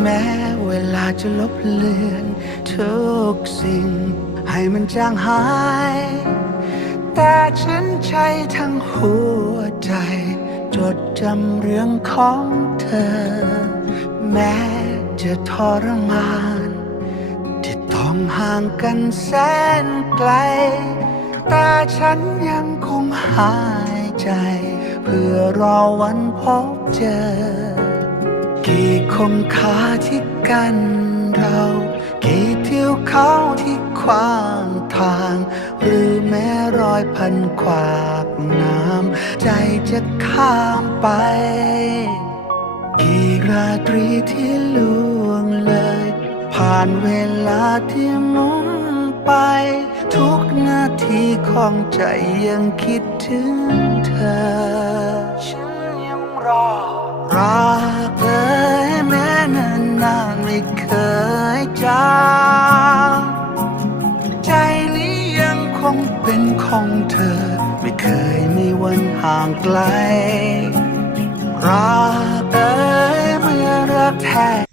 แม้เวลาจะลบเลือนทุกสิ่งให้มันจางหายแต่ฉันใช้ทั้งหัวใจจดจำเรื่องของเธอแม้จะทรมานที่ต้องห่างกันแสนไกลแต่ฉันยังคงหายใจเพื่อรอวันพบเจอกี่คมขาที่กันเรากี่ทิวเขาที่ขวางทางหรือแม้รอยพันขวากน้ำใจจะข้ามไปกี่ราตรีที่ล่วงเลยผ่านเวลาที่หมุนไปทุกนาทีของใจยังคิดถึงเธอฉันยังรักเอ่ยแม้นานๆไม่เคยจางใจนี้ยังคงเป็นของเธอไม่เคยมีวันห่างไกลรักเอ่ยเมื่อรักแท้